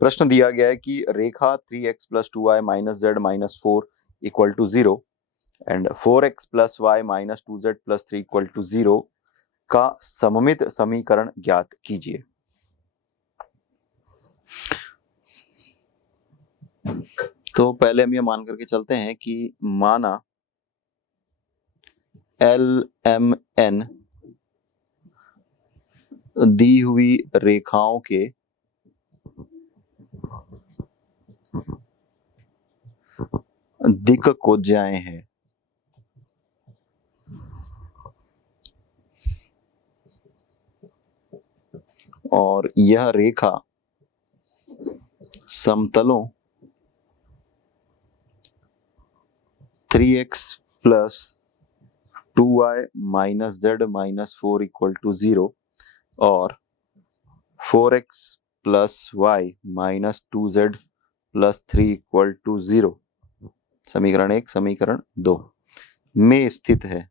प्रश्न दिया गया है कि रेखा 3x + 2y - z - 4 = 0 and 4x + y - 2z + 3 = 0 का सममित समीकरण ज्ञात कीजिए। तो पहले हम ये मान करके चलते हैं कि माना LMN दी हुई रेखाओं के दिक्कोजाएं हैं। और यह रेखा समतलों 3x + 2y - z - 4 = 0 और 4x + y - 2z + 3 = 0 समीकरण 1 समीकरण 2 में स्थित है।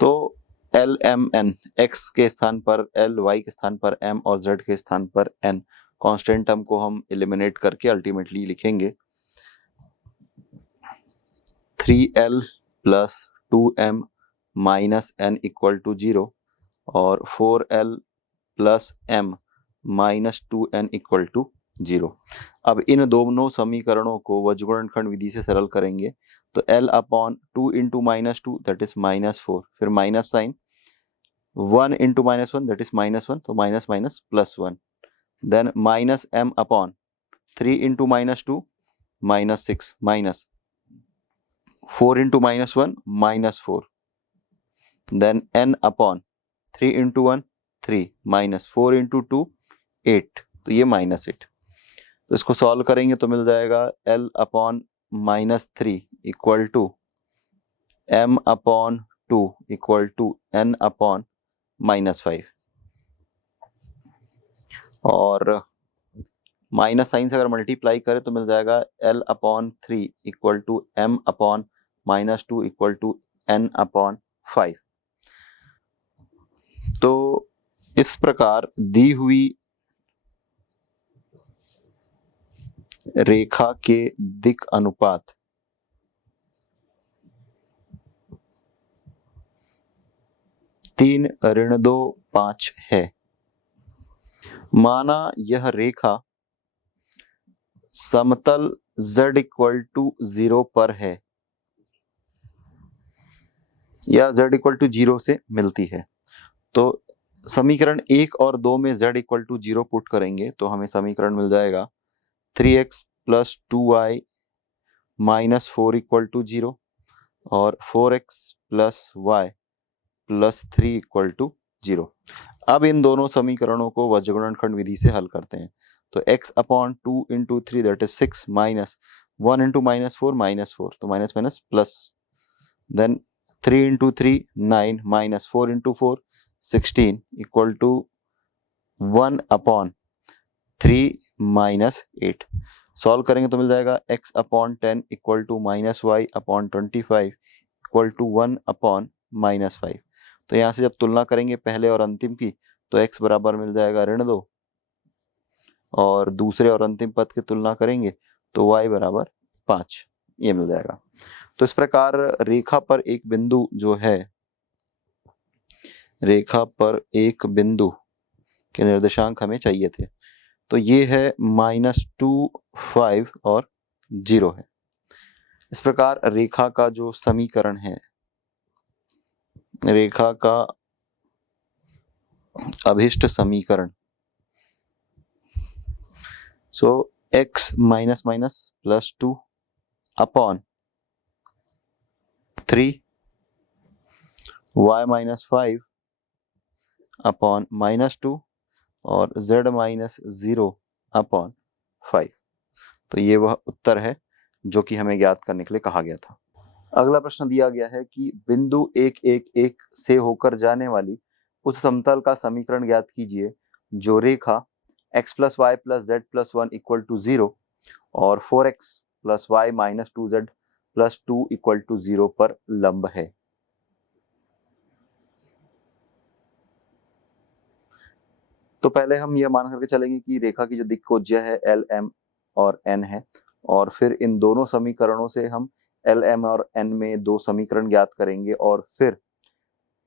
तो LMN x के स्थान पर L, y के स्थान पर M और z के स्थान पर N कांस्टेंट टर्म को हम एलिमिनेट करके अल्टीमेटली लिखेंगे 3L + 2M - N = 0 और 4L + M - 2N = 0। अब इन दोनों समीकरणों को वज्रगुणनखंड विधि से सरल करेंगे तो L/2 × -2 दैट इज -4, फिर माइनस साइन 1 × -1 दैट इज -1, तो minus minus +1, then -M/3 × -2 -6 minus 4 × -1 -4, then N/3 × 1 3 -4 × 2 8, तो ये -8। तो इसको सॉल्व करेंगे तो मिल जाएगा L/-3 = M/2 = N/-5 और माइनस साइन से अगर मल्टीप्लाई करें तो मिल जाएगा L/3 = M/-2 = N/5। तो इस प्रकार दी हुई रेखा के दिक् अनुपात 3 ऋण 2 5 है। माना यह रेखा समतल z = 0 पर है या z = 0 से मिलती है। तो समीकरण 1 और 2 में z = 0 पुट करेंगे तो हमें समीकरण मिल जाएगा 3x + 2y - 4 = 0 और 4x + y + 3 = 0। अब इन दोनों समीकरणों को वज्रगुणनखंड विधि से हल करते हैं तो x/2 × 3 दैट इज 6 -1 × -4 -4, तो minus minus plus, then 3 × 3 9 -4 × 4 16 = 1/3 - 8। Solve करेंगे तो मिल जाएगा x/10 = -y/25 = 1/-5। तो यहाँ से जब तुलना करेंगे पहले और अंतिम की तो x बराबर मिल जाएगा ऋण 2 और दूसरे और अंतिम पद की तुलना करेंगे तो y बराबर 5, ये मिल जाएगा। तो इस प्रकार रेखा पर एक बिंदु जो है, रेखा पर एक बिंदु के निर्देशांक हमें चाहिए थे तो ये है -2 5 और 0 है। इस प्रकार रेखा का जो समीकरण है, रेखा का अभिष्ट समीकरण, सो x -2 अपॉन 3 y -5 अपॉन -2 और z -0 अपॉन 5। तो ये वह उत्तर है जो कि हमें ज्ञात करने के लिए कहा गया था। अगला प्रश्न दिया गया है कि बिंदु 1 1 1 से होकर जाने वाली उस समतल का समीकरण ज्ञात कीजिए जो रेखा x + y + z + 1 = 0 और 4x + y - 2z + 2 = 0 पर लंब है। तो पहले हम यह मान करके चलेंगे कि रेखा की जो दिक् कोज्य है एल एम और एन है, और फिर इन दोनों समीकरणों से हम एल एम और एन में दो समीकरण ज्ञात करेंगे, और फिर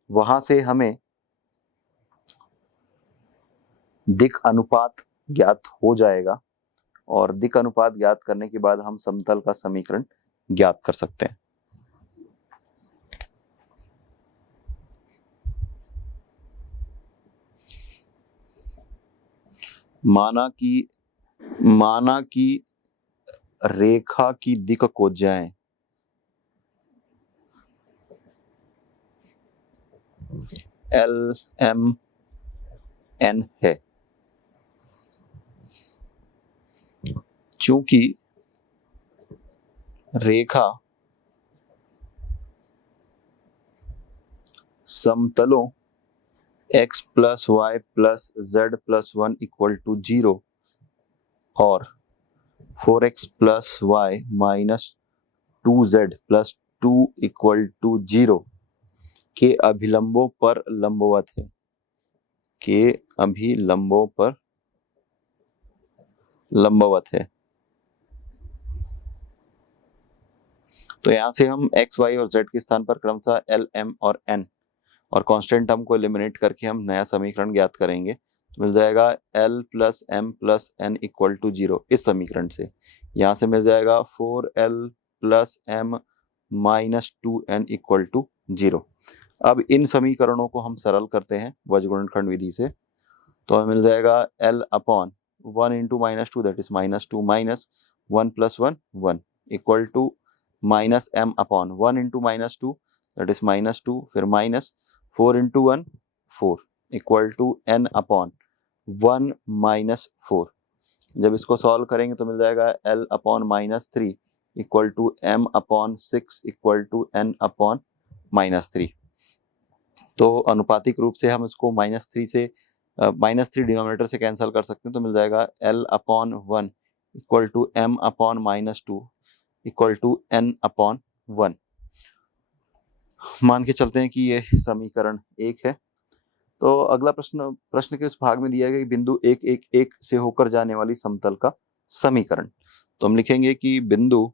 वहां से हमें दिक् अनुपात ज्ञात हो जाएगा, और दिक् अनुपात ज्ञात करने के बाद हम समतल का समीकरण ज्ञात कर सकते हैं। माना कि रेखा की दिक् कोज्याएं एल एम एन है। चूंकि रेखा समतलों x plus Y plus Z plus 1 equal to 0 और 4x plus Y minus 2z plus 2 equal to 0 के अभिलंबों पर लंबवत है, के अभिलंबों पर लंबवत है। तो यहां से हम x, y और z के स्थान पर क्रमशः l, m और n और कांस्टेंट टर्म को एलिमिनेट करके हम नया समीकरण ज्ञात करेंगे। तो मिल जाएगा l plus m plus n equal to 0 इस समीकरण से। यहां से मिल जाएगा 4l plus m minus 2n equal to 0। अब इन समीकरणों को हम सरल करते हैं वज्रगुणनखंड विधि से, तो हमें मिल जाएगा l upon 1 into minus 2 that is minus 2 minus 1 plus 1 1 equal to minus m upon 1 into minus 2 that is minus 2 फिर minus 4 into 1 4 equal to n upon 1 minus 4। जब इसको सॉल्व करेंगे तो मिल जाएगा l upon minus 3 equal to m upon 6 equal to n upon minus 3। तो अनुपातिक रूप से हम इसको माइनस 3 डिनोमिनेटर से कैंसिल कर सकते हैं, तो मिल जाएगा l upon 1 equal to m upon minus 2 equal to n upon 1। मान के चलते हैं कि ये समीकरण 1 है। तो अगला प्रश्न के उस भाग में दिया गया कि बिंदु 1 1 1 से होकर जाने वाली समतल का समीकरण। तो हम लिखेंगे कि बिंदु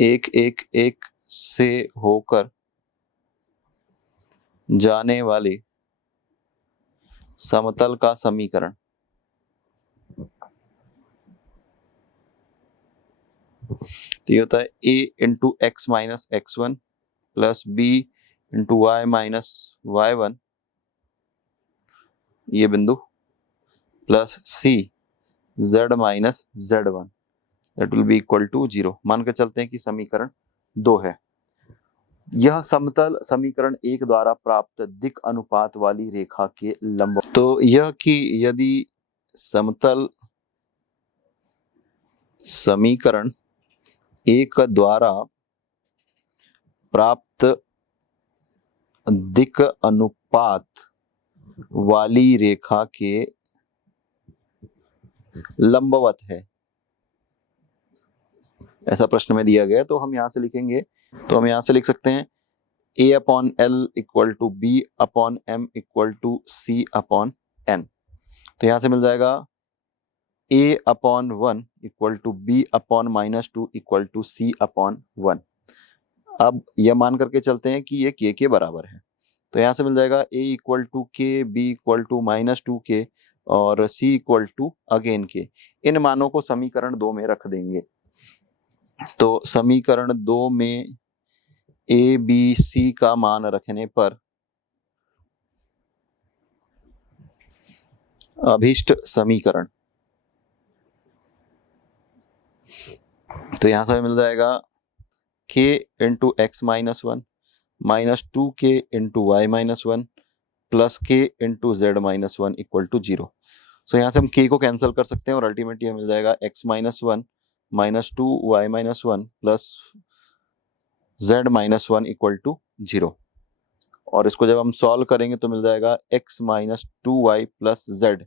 1 1 1 से होकर जाने वाले समतल का समीकरण तो ये होता है a into x minus x one plus B into Y minus Y one, ये बिंदु plus C z minus Z one that will be equal to 0। मान कर चलते हैं कि समीकरण 2 है। यह समतल समीकरण 1 द्वारा प्राप्त दिक् अनुपात वाली रेखा के लंब। तो यह कि यदि समतल समीकरण 1 द्वारा प्राप्त दिक् अनुपात वाली रेखा के लंबवत है, ऐसा प्रश्न में दिया गया। तो हम यहां से लिखेंगे, तो हम यहां से लिख सकते हैं a upon L equal to B upon M equal to C upon N. तो यहां से मिल जाएगा a upon 1 equal to B upon minus 2 equal to C upon 1। अब यह मान करके चलते हैं कि ये k के बराबर है। तो यहां से मिल जाएगा a equal to K, b equal to minus 2k और c equal to again k। इन मानों को समीकरण 2 में रख देंगे। तो समीकरण 2 में a b c का मान रखने पर अभीष्ट समीकरण, तो यहां से मिल जाएगा k into x minus 1 minus 2k into Y minus 1 plus k into Z minus 1 equal to 0। So यहाँ से हम k को कैंसिल कर सकते हैं और अल्टीमेटली मिल जाएगा x minus 1 minus 2 Y minus 1 plus z minus 1 equal to 0। और इसको जब हम सॉल्व करेंगे तो मिल जाएगा x minus 2y plus z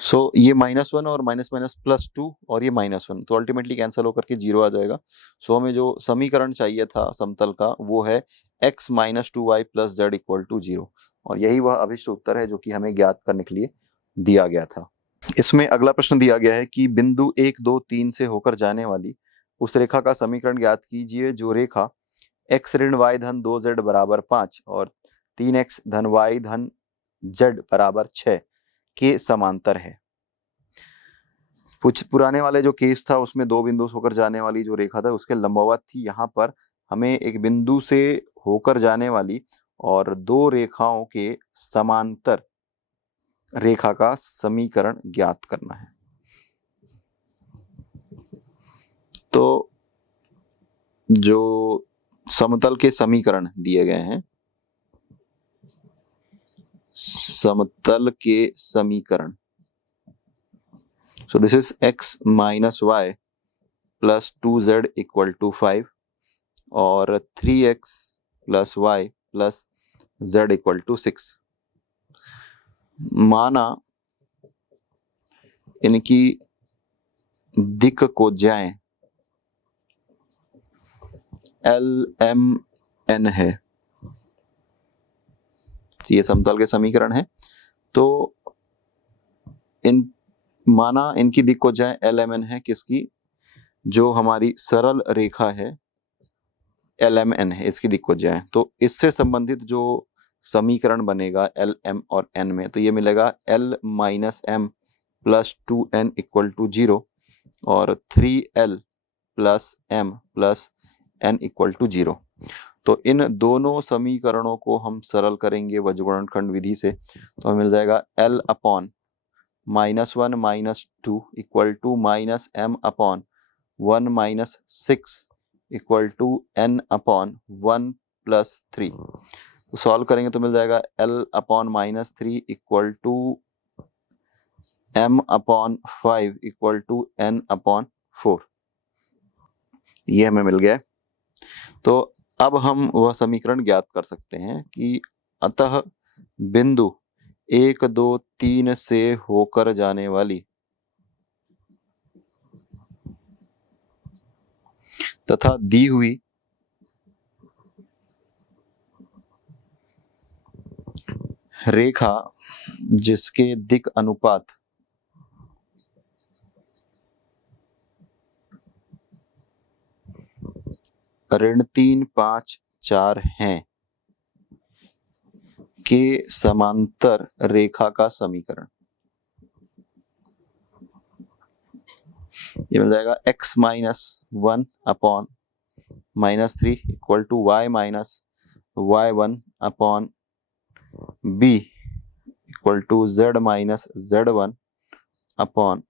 सो ये -1 और माइनस माइनस +2 और ये -1, तो अल्टीमेटली कैंसिल होकर के 0 आ जाएगा। सो हमें जो समीकरण चाहिए था समतल का वो है x - 2y + z = 0, और यही वह अभिष्ट उत्तर है जो कि हमें ज्ञात करने के लिए दिया गया था। इसमें अगला प्रश्न दिया गया है कि बिंदु 1, 2, 3 से होकर जाने वाली उस रेखा का समीकरण ज्ञात कीजिए जो रेखा x ऋण y धन 2z बराबर 5 और 3x धन y धन z बराबर 6 के समांतर है। कुछ पुराने वाले जो केस था उसमें 2 बिंदु से होकर जाने वाली जो रेखा था उसके लंबवत थी। यहाँ पर हमें एक बिंदु से होकर जाने वाली और 2 रेखाओं के समांतर रेखा का समीकरण ज्ञात करना है। तो जो समतल के समीकरण दिए गए हैं, समतल के समीकरण, so this is x minus y plus 2z equal to 5 और 3x plus y plus z equal to 6। माना इनकी दिक् कोज्याएं LMN है, ये समतल के समीकरण है। तो माना इनकी दिक् कोज्याएं LMN है, किसकी? जो हमारी सरल रेखा है LMN है, इसकी दिक् कोज्याएं। तो इससे संबंधित जो समीकरण बनेगा LM और N में, तो ये मिलेगा L - M + 2N = 0 और 3L + M + N = 0। तो इन दोनों समीकरणों को हम सरल करेंगे वज्रगुणनखंड विधि से, तो हमें मिल जाएगा L upon -1 - 2 = -M/1 - 6 = N upon 1 + 3। तो सॉल्व करेंगे तो मिल जाएगा L upon -3 = M/5 = N upon 4। ये हमें मिल गया। तो अब हम वह समीकरण ज्ञात कर सकते हैं कि अतः बिंदु 1, 2, 3 से होकर जाने वाली तथा दी हुई रेखा जिसके दिक् अनुपात ऋण 3, 5, 4 हैं के समांतर रेखा का समीकरण, ये मिल जाएगा x - 1 upon -3 = y - y1 upon b = z - z1 upon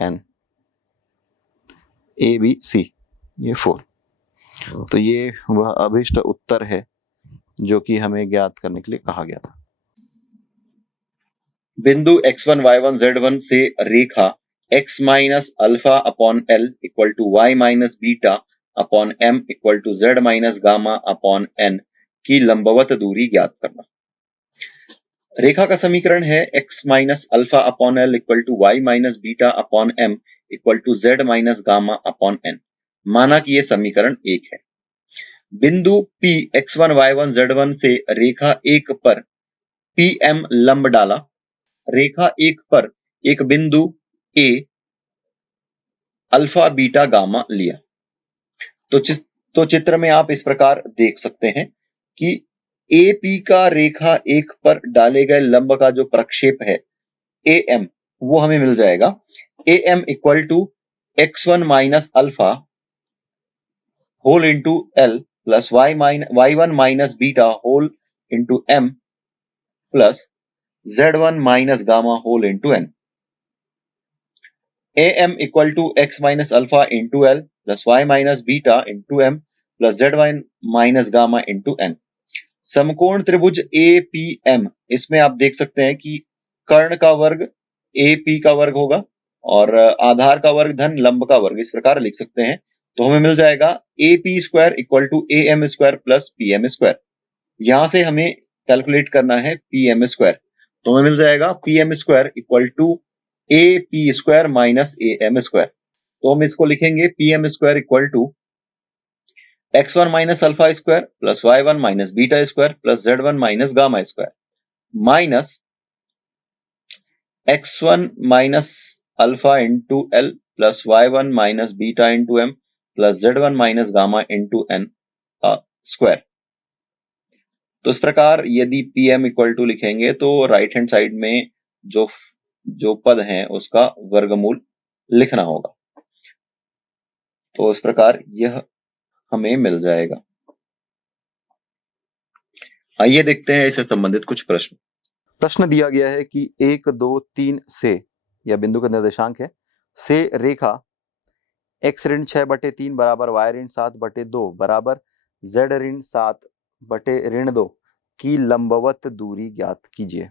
n a b c, ये 4। तो ये वह अभिष्ट उत्तर है जो कि हमें ज्ञात करने के लिए कहा गया था। बिंदु x1, y1, z1 से रेखा x - alpha upon l = y - beta upon m = z - gamma upon n की लंबवत दूरी ज्ञात करना। रेखा का समीकरण है x - alpha upon l = y - beta upon m = z - gamma upon n। माना कि यह समीकरण 1 है। बिंदु P x1, y1, z1 से रेखा 1 पर PM लंब डाला। रेखा 1 पर एक बिंदु A अल्फा बीटा गामा लिया। तो चित्र में आप इस प्रकार देख सकते हैं कि AP का रेखा 1 पर डाले गए लंब का जो प्रक्षेप है AM, वो हमें मिल जाएगा AM = x1 - alpha whole into L plus y1 - beta whole into M plus z1 - gamma whole into n। AM = x - alpha into L plus y - beta into M plus z1 - gamma into n। समकोण त्रिभुज APM, इसमें आप देख सकते हैं कि कर्ण का वर्ग AP का वर्ग होगा और आधार का वर्ग धन लंब का वर्ग, इस प्रकार लिख सकते हैं। तो हमें मिल जाएगा AP² = AM² प्लस PM²। यहां से हमें कैलकुलेट करना है PM²। तो हमें मिल जाएगा P M square equal to A P square minus A M square. तो हम इसको लिखेंगे P M square equal to x1 minus alpha square plus y1 minus beta square plus z1 minus gamma square minus x1 minus alpha into L plus y1 minus beta into M plus z1 minus gamma into N square. तो इस प्रकार यदि P M equal to लिखेंगे तो right hand side में जो पद है उसका वर्गमूल लिखना होगा। तो इस प्रकार यह हमें मिल जाएगा। आइए देखते हैं इससे संबंधित कुछ प्रश्न। प्रश्न दिया गया है कि 1 2 3 से, यह बिंदु का निर्देशांक है, से रेखा x ऋण 6/3 बराबर y ऋण 7/2 बराबर z ऋण 7/2 की लंबवत दूरी ज्ञात कीजिए।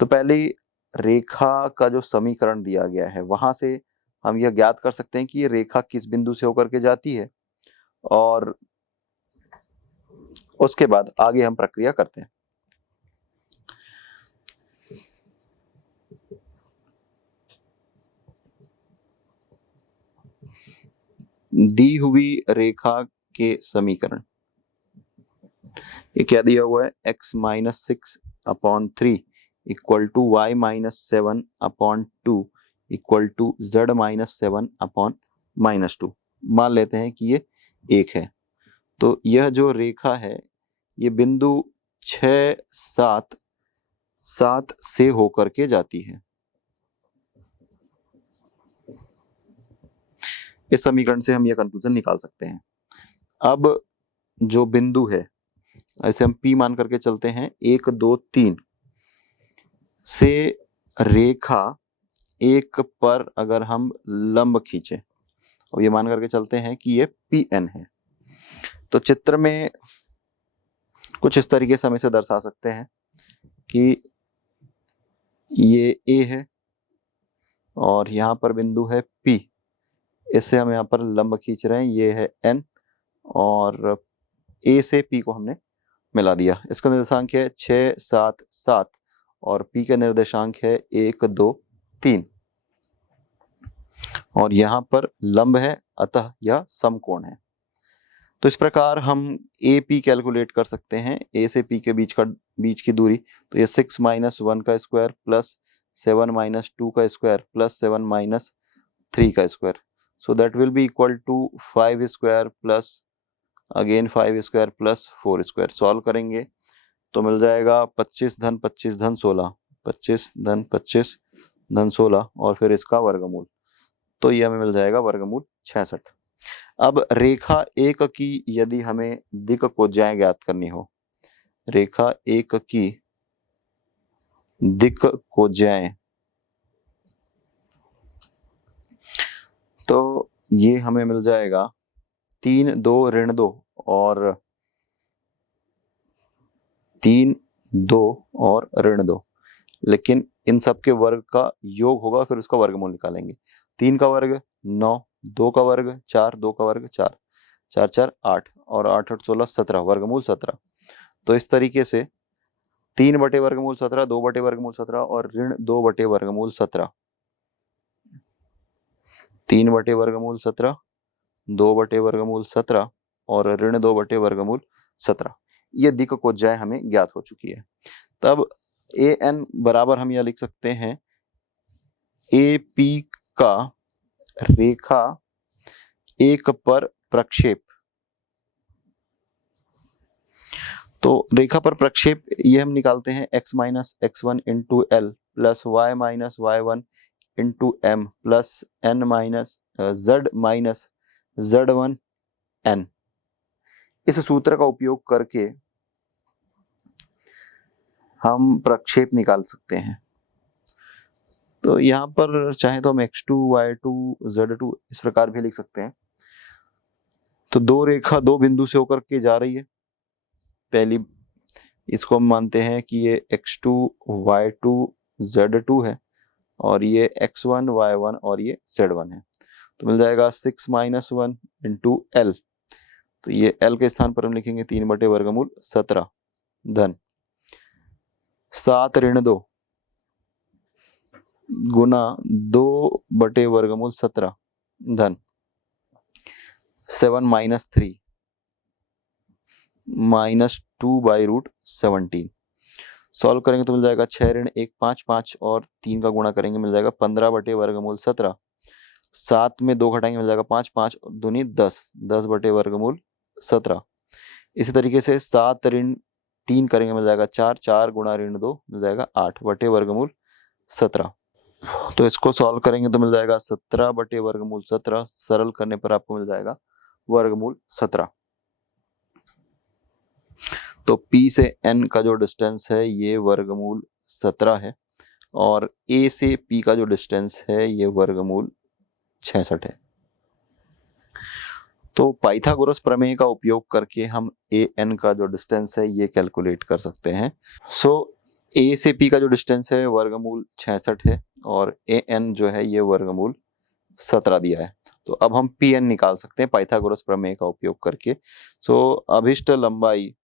तो पहले रेखा का जो समीकरण दिया गया है वहां से हम यह ज्ञात कर सकते हैं कि ये रेखा किस बिंदु से होकर के जाती है, और उसके बाद आगे हम प्रक्रिया करते हैं। दी हुई रेखा के समीकरण, ये क्या दिया हुआ है, x minus 6/3 equal to y minus 7/2 equal to z minus 7/-2। मान लेते हैं कि ये 1 है। तो यह जो रेखा है ये बिंदु 6 7 7 से होकर के जाती है। इस समीकरण से हम यह कंक्लूजन निकाल सकते हैं। अब जो बिंदु है ऐसे हम P मान करके चलते हैं, 1 2 3 से रेखा 1 पर अगर हम लंब खींचे और ये मान करके चलते हैं कि ये PN है, तो चित्र में कुछ इस तरीके से हम इसे दर्शा सकते हैं कि ये A है और यहाँ पर बिंदु है P, इससे हम यहाँ पर लंब खींच रहे हैं, ये है N और A से P को हमने मिला दिया। इसका निर्देशांक है 6 7 7 और P का निर्देशांक है 1 2 3 और यहाँ पर लंब है, अतः यह समकोण है। तो इस प्रकार हम AP कैलकुलेट कर सकते हैं, A से P के बीच की दूरी। तो ये 6 माइनस 1 का स्क्वायर प्लस 7 माइनस 2 का स्क्वायर प्लस 7 माइनस 3 का square, so that will be equal to 5 square plus again 5 square plus 4 square. Solve करेंगे तो मिल जाएगा 25 धन 25 धन 16, 25 धन 25 धन 16 और फिर इसका वर्गमूल, तो ये हमें मिल जाएगा वर्गमूल 66। अब रेखा 1 की यदि हमें दिक् कोज्याएं ज्ञात करनी हो, रेखा 1 की दिक् कोज्याएं, तो ये हमें मिल जाएगा 3 2 ऋण 2 और 3 2 और ऋण 2, लेकिन इन सब के वर्ग का योग होगा, फिर उसका वर्गमूल निकालेंगे। 3 का वर्ग 9, 2 का वर्ग 4, 2 का वर्ग 4, 4 4 8 और 8 8 16 17, वर्गमूल 17। तो इस तरीके से 3 बटे वर्गमूल 17, 2 बटे वर्गमूल 17 और ऋण 2 बटे वर्गमूल 17, 3 बटे वर्गमूल 17, 2 बटे वर्गमूल 17 और ऋण 2 बटे वर्गमूल 17, ये दिक् कोज्याएं हमें ज्ञात हो चुकी है। तब AN बराबर हम यह लिख सकते हैं AP का रेखा 1 पर प्रक्षेप। तो रेखा पर प्रक्षेप ये हम निकालते हैं x minus x1 into L plus y minus y1 into M plus n minus z minus z1 n। इस सूत्र का उपयोग करके हम प्रक्षेप निकाल सकते हैं। तो यहाँ पर चाहे तो हम x2 y2 z2 इस प्रकार भी लिख सकते हैं। तो दो रेखा दो बिंदु से होकर के जा रही है, पहली इसको हम मानते हैं कि ये x2 y2 z2 है और ये x1 y1 और ये z1 है। तो मिल जाएगा 6 माइनस 1 इंटू एल, तो ये l के स्थान पर हम लिखेंगे 3 बटे वर्गमूल 17 धन 7 ऋण 2 गुना 2/वर्गमूल 17 धन 7 माइनस 3 माइनस 2/√17। सॉल्व करेंगे तो मिल जाएगा 6 ऋण 1 5 5 और 3 का गुणा करेंगे मिल जाएगा 15/वर्गमूल 17। 7 में 2 घटाएंगे मिल जाएगा 5 5 दूनी 10 10/वर्गमूल 17। इसी तरीके से 7 ऋण 3 करेंगे मिल जाएगा 4 4 गुणा ऋण 2 मिल जाएगा 8/वर्गमूल 17। तो इसको सॉल्व करेंगे तो मिल जाएगा 17/वर्गमूल 17। सरल करने पर आपको मिल जाएगा वर्गमूल 17। तो P से N का जो डिस्टेंस है ये वर्गमूल 17 है और A से P का जो डिस्टेंस है ये वर्गमूल 66 है। तो पाइथागोरस प्रमेय का उपयोग करके हम AN का जो डिस्टेंस है ये कैलकुलेट कर सकते हैं। सो A से P का जो डिस्टेंस है वर्गमूल 66 है और AN जो है ये वर्गमूल 17 दिया है। तो अब हम PN निकाल सकते हैं पाइथागोरस प्रमेय का उपयोग करके। सो अभिष्ट लंबाई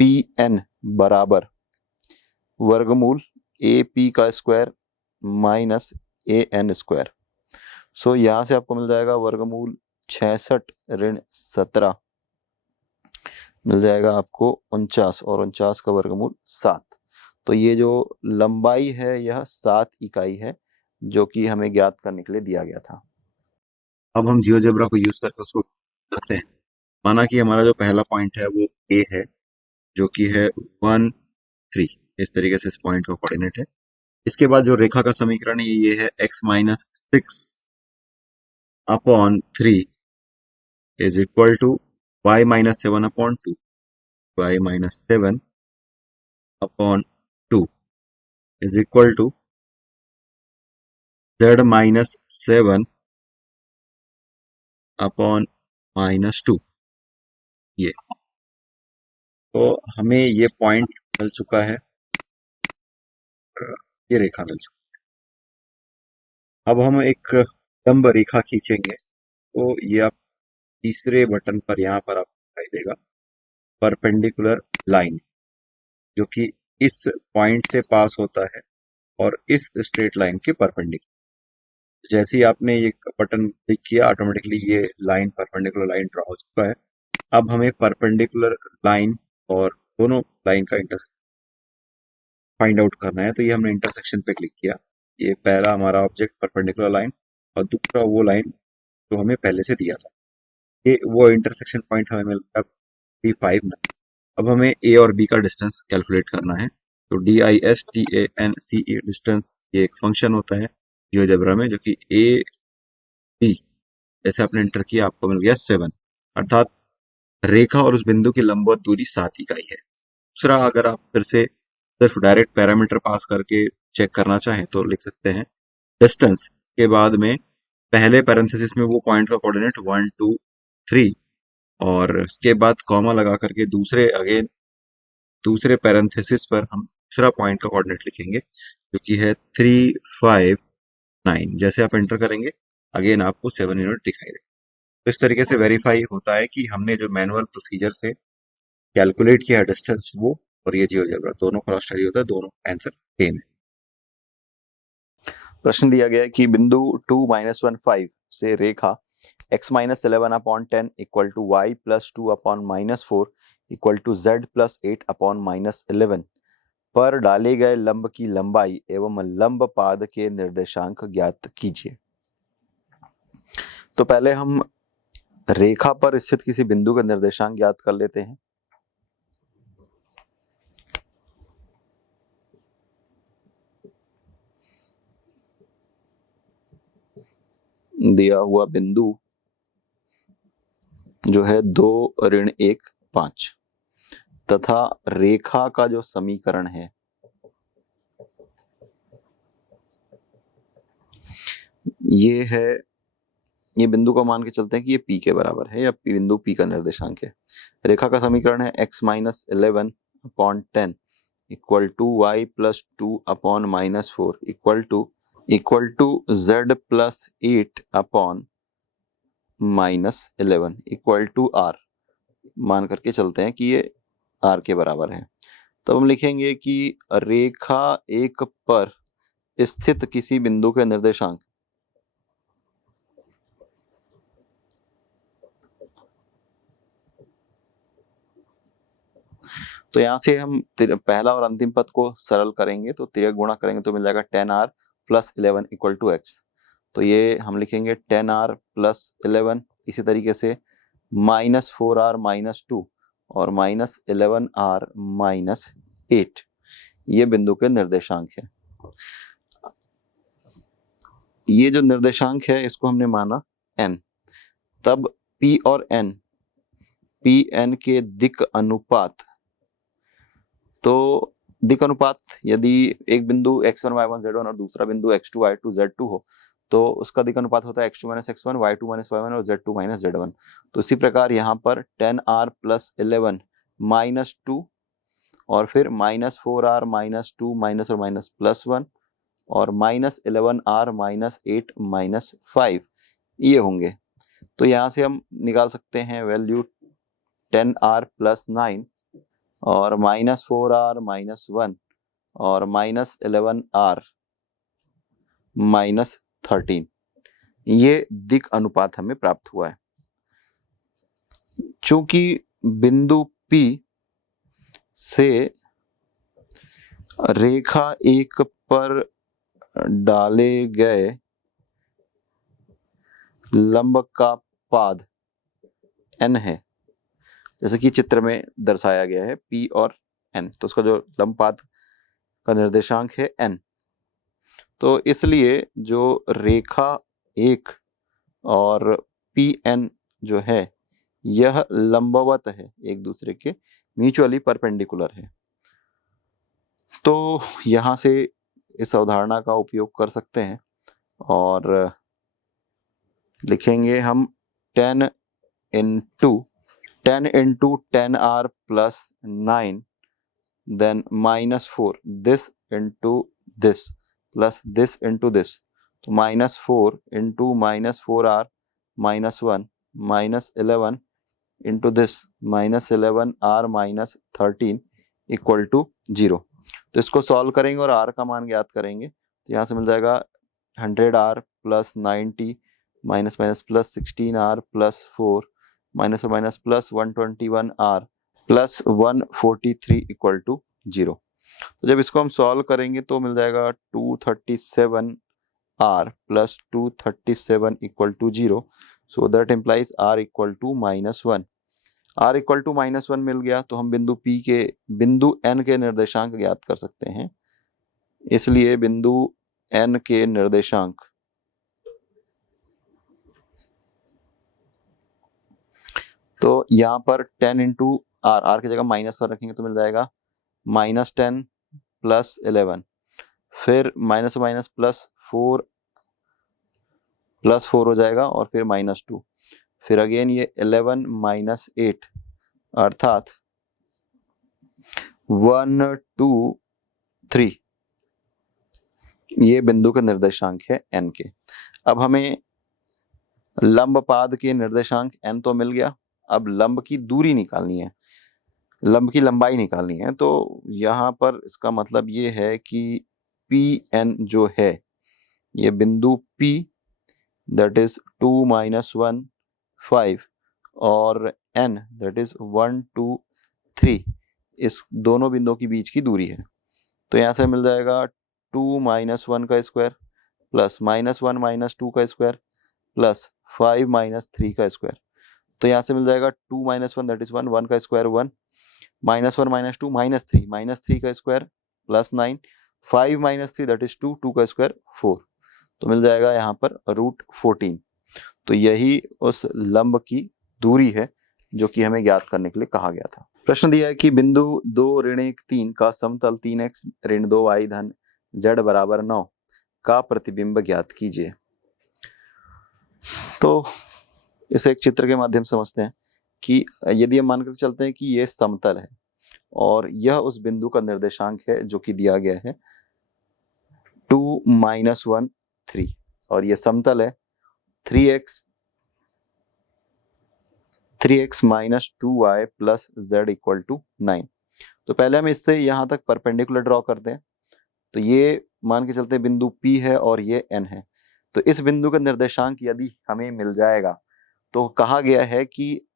PN बराबर वर्गमूल AP का स्क्वायर माइनस AN स्क्वायर। सो यहाँ से आपको मिल जाएगा वर्गमूल 66 ऋण 17 मिल जाएगा आपको 49 और 49 का वर्गमूल 7। तो ये जो लंबाई है यह 7 इकाई है जो कि हमें ज्ञात करने के लिए दिया गया था। अब हम जियोजेब्रा को यूज करके उसको करते हैं। माना कि हमारा जो पहला पॉइंट है वो ए है जो कि है 1 3। इस तरीके से इस पॉइंट का कोऑर्डिनेट है। इसके बाद जो रेखा का समीकरण है ये है x minus 6 upon 3 is equal to y minus 7 upon 2 y minus 7 upon 2 is equal to z minus 7 upon minus 2। ये तो हमें ये पॉइंट मिल चुका है, ये रेखा मिल चुकी है। अब हम एक लंब रेखा खींचेंगे तो ये आप तीसरे बटन पर यहाँ पर आपको दिखाई देगा परपेंडिकुलर लाइन जो कि इस पॉइंट से पास होता है और इस स्ट्रेट लाइन के परपेंडिकुलर। जैसे ही आपने ये बटन क्लिक किया ऑटोमेटिकली ये लाइन परपेंडिकुलर लाइन ड्रॉ हो चुका है। अब हमें परपेंडिकुलर लाइन और दोनों लाइन का इंटरसेक्शन फाइंड आउट करना है। तो ये हमने इंटरसेक्शन पे क्लिक किया। ये पहला हमारा ऑब्जेक्ट परपेंडिकुलर लाइन और दूसरा वो लाइन जो हमें पहले से दिया था। ये वो इंटरसेक्शन पॉइंट हमें मिल गया 5 में। अब हमें ए और बी का डिस्टेंस कैलकुलेट करना है। तो DISTANCE डिस्टेंस ये एक फंक्शन होता है जियोजेब्रा में जो कि ए बी जैसे आपने एंटर किया आपको मिल गया 7, अर्थात रेखा और उस बिंदु की लंबवत दूरी 7 इकाई है। दूसरा अगर आप फिर से सिर्फ डायरेक्ट पैरामीटर पास करके चेक करना चाहें तो लिख सकते हैं डिस्टेंस के बाद में पहले पैरेंथेसिस में वो पॉइंट का कोऑर्डिनेट 1 2 3 और उसके बाद कॉमा लगा करके दूसरे पैरेंथेसिस पर हम दूसरा पॉइंट का कोऑर्डिनेट लिखेंगे जो कि है 3 5 9। जैसे आप एंटर करेंगे अगेन आपको 7 यूनिट दिखाई देगा। तो इस तरीके से वेरीफाई होता है कि हमने जो मैनुअल प्रोसीजर से कैलकुलेट किया डिस्टेंस वो और ये जियोजेब्रा दोनों क्रॉस स्टडी होता है, दोनों आंसर सेम है। प्रश्न दिया गया है कि बिंदु 2-1 5 से रेखा x-11/10 equal to y + 2/-4 equal to z + 8/-11 पर डाले गए लंब की लंबाई एवं लंब पाद के निर्देशांक ज्ञात कीजिए। तो पहले हम रेखा पर स्थित किसी बिंदु का निर्देशांक ज्ञात कर लेते हैं। दिया हुआ बिंदु जो है 2-1 5 तथा रेखा का जो समीकरण है ये है, ये बिंदु को मान के चलते हैं कि ये P के बराबर है या बिंदु P का निर्देशांक है। रेखा का समीकरण है x-11/10 equal to y + 2/-4 equal to z + 8/-11 equal to r मान करके चलते हैं कि ये r के बराबर है। तब हम लिखेंगे कि रेखा एक पर स्थित किसी बिंदु के निर्देशांक तो यहाँ से हम पहला और अंतिम पद को सरल करेंगे, तो तिर्यक गुणा करेंगे तो मिल जाएगा 10r + 11 = x। तो ये हम लिखेंगे 10r + 11, इसी तरीके से -4r - 2 और -11r - 8 ये बिंदु के निर्देशांक है। ये जो निर्देशांक है इसको हमने माना n। तब p और n, pn के दिक् अनुपात, तो दिक् अनुपात यदि एक बिंदु x1 y1 z1 और दूसरा बिंदु x2 y2 z2 हो तो उसका दिक् अनुपात होता है x2 - x1 y2 - y1 और z2 - z1। तो इसी प्रकार यहाँ पर 10r + 11 - 2 और फिर -4r - 2 माइनस और माइनस +1 और -11r - 8 - 5 ये होंगे। तो यहाँ से हम निकाल सकते हैं वैल्यू 10r + 9 और -4r - 1 और -11r - 13 ये दिक् अनुपात हमें प्राप्त हुआ है। चूंकि बिंदु P से रेखा एक पर डाले गए लंब का पाद n है, जैसे कि चित्र में दर्शाया गया है P और n, तो उसका जो लंब पाद का निर्देशांक है n। तो इसलिए जो रेखा एक और Pn जो है यह लंबवत है, एक दूसरे के म्यूचुअली परपेंडिकुलर है। तो यहाँ से इस अवधारणा का उपयोग कर सकते हैं और लिखेंगे हम 10 × 10r + 9 then -4 this into this plus this into this, तो -4 × -4r - 1 -11 into this -11r - 13 = 0। तो इसको सॉल्व करेंगे और r का मान ज्ञात करेंगे। तो यहाँ से मिल जाएगा 100r + 90 - 16r + 4 - और माइनस +121r + 143 = 0। तो जब इसको हम सॉल्व करेंगे तो मिल जाएगा 237r + 237 = 0। So that implies r = -1। r = -1 मिल गया तो हम बिंदु n के निर्देशांक ज्ञात कर सकते हैं। इसलिए बिंदु n के निर्देशांक तो यहाँ पर 10 × r की जगह -1 रखेंगे तो मिल जाएगा -10 + 11, फिर माइनस +4 हो जाएगा और फिर -2, फिर अगेन ये 11 - 8 अर्थात 1 2 3 ये बिंदु का निर्देशांक है n के। अब हमें लंब पाद के निर्देशांक n तो मिल गया, अब लंब की दूरी निकालनी है, लंब की लंबाई निकालनी है। तो यहाँ पर इसका मतलब ये है कि Pn जो है ये बिंदु P दैट इज 2 - 1 5 और n दैट इज 1 2 3 इस दोनों बिंदुओं के बीच की दूरी है। तो यहाँ से मिल जाएगा 2 - 1 का स्क्वायर प्लस -1 - 2 का स्क्वायर प्लस 5 - 3 का स्क्वायर। तो यहाँ से मिल जाएगा 2 - 1 दैट इज 1 का स्क्वायर 1 -1 - 2 -3 3 का स्क्वायर प्लस 9 5 - 3 दैट इज 2 का स्क्वायर 4। तो मिल जाएगा यहाँ पर √14। तो यही उस लंब की दूरी है जो कि हमें ज्ञात करने के लिए कहा गया था। प्रश्न दिया है कि बिंदु 2 ऋण 1 3 का समतल 3x ऋण 2y धन z = 9 का प्रतिबिंब ज्ञात कीजिए। तो इसे एक चित्र के माध्यम से समझते हैं कि यदि हम मानकर चलते हैं कि ये समतल है और यह उस बिंदु का निर्देशांक है जो कि दिया गया है 2 - 1 3 और यह समतल है 3x - 2y + z = 9। तो पहले हम इससे यहाँ तक परपेंडिकुलर ड्रॉ करते हैं। तो ये मान के चलते हैं बिंदु P है और ये N है। तो इस बिंदु का निर्देशांक यदि हमें मिल जाएगा तो कहा गया है कि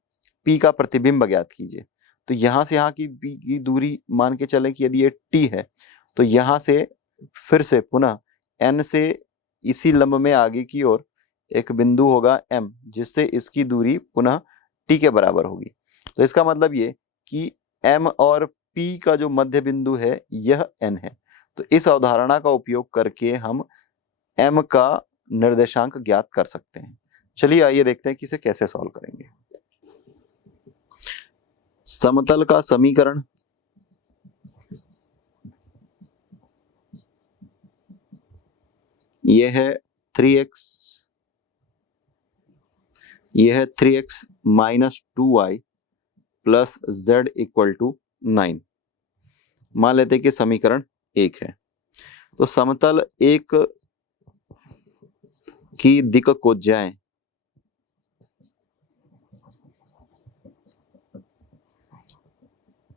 P का प्रतिबिंब ज्ञात कीजिए। तो यहाँ से यहाँ की P की दूरी मान के चले कि यदि ये T है तो यहाँ से फिर से पुनः N से इसी लंब में आगे की ओर एक बिंदु होगा M, जिससे इसकी दूरी पुनः T के बराबर होगी। तो इसका मतलब ये कि M और P का जो मध्य बिंदु है यह N है। तो इस अवधारणा का उपयोग करके हम M का निर्देशांक ज्ञात कर सकते हैं। चलिए आइए देखते हैं कि इसे कैसे सॉल्व करेंगे। समतल का समीकरण यह है 3x, यह है 3x minus 2y plus z equal to 9। मान लेते हैं कि समीकरण 1 है। तो समतल एक की दिक् को जाएं,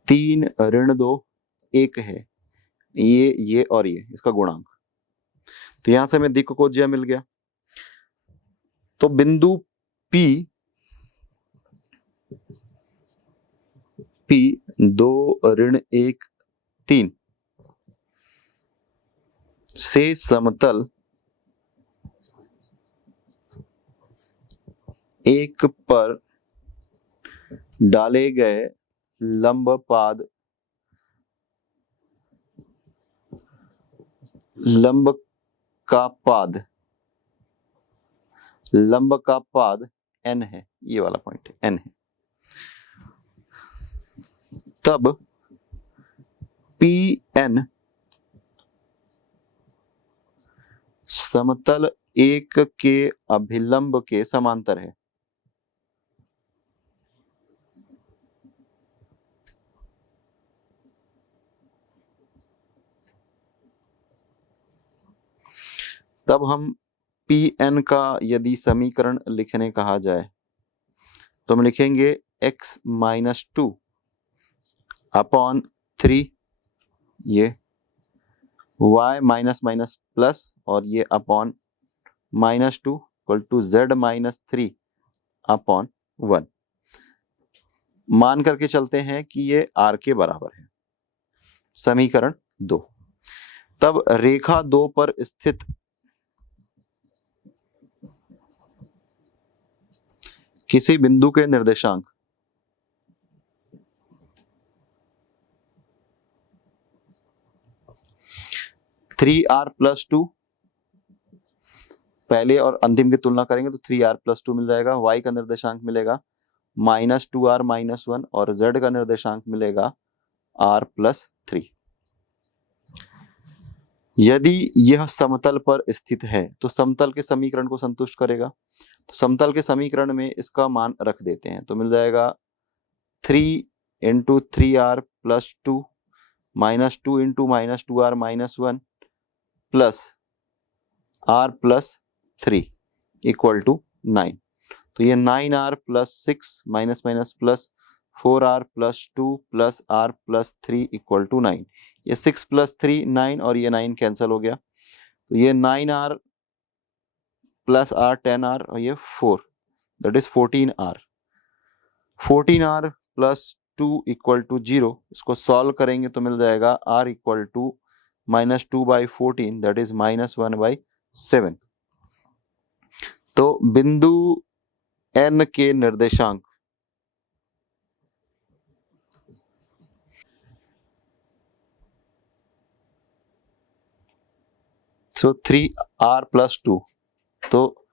तीन ऋण 2 1 है, ये और ये इसका गुणांक। तो यहां से हमें दिक् को ज्या मिल गया। तो बिंदु P 2 ऋण 1 3 से समतल एक पर डाले गए लंब का पाद n है, ये वाला पॉइंट है n है। तब Pn समतल एक के अभिलंब के समांतर है। तब हम Pn का यदि समीकरण लिखने कहा जाए तो हम लिखेंगे x माइनस 2 अपॉन 3, ये y माइनस माइनस प्लस और ये upon minus 2 equal to z minus 3 upon 1। मान करके चलते हैं कि ये r के बराबर है। समीकरण 2। तब रेखा 2 पर स्थित किसी बिंदु के निर्देशांक थ्री आर प्लस 2, पहले और अंतिम की तुलना करेंगे तो 3r प्लस 2 मिल जाएगा। y का निर्देशांक मिलेगा माइनस 2r माइनस 1 और z का निर्देशांक मिलेगा r प्लस 3। यदि यह समतल पर स्थित है तो समतल के समीकरण को संतुष्ट करेगा। तो समतल के समीकरण में इसका मान रख देते हैं तो मिल जाएगा 3 into 3r plus 2 minus 2 into minus 2r minus 1 plus r plus 3 equal to 9। तो ये 9r plus 6 minus minus plus 4r plus 2 plus r plus 3 equal to 9। ये 6 प्लस 3 9 और ये 9 कैंसिल हो गया। तो ये 9r प्लस r 10r और ये 4 that is 14r। 14r plus 2 equal to 0, इसको सॉल्व करेंगे तो मिल जाएगा r equal to minus 2 by 14 that is minus 1 by 7। तो बिंदु n के निर्देशांक सो 3r प्लस 2, तो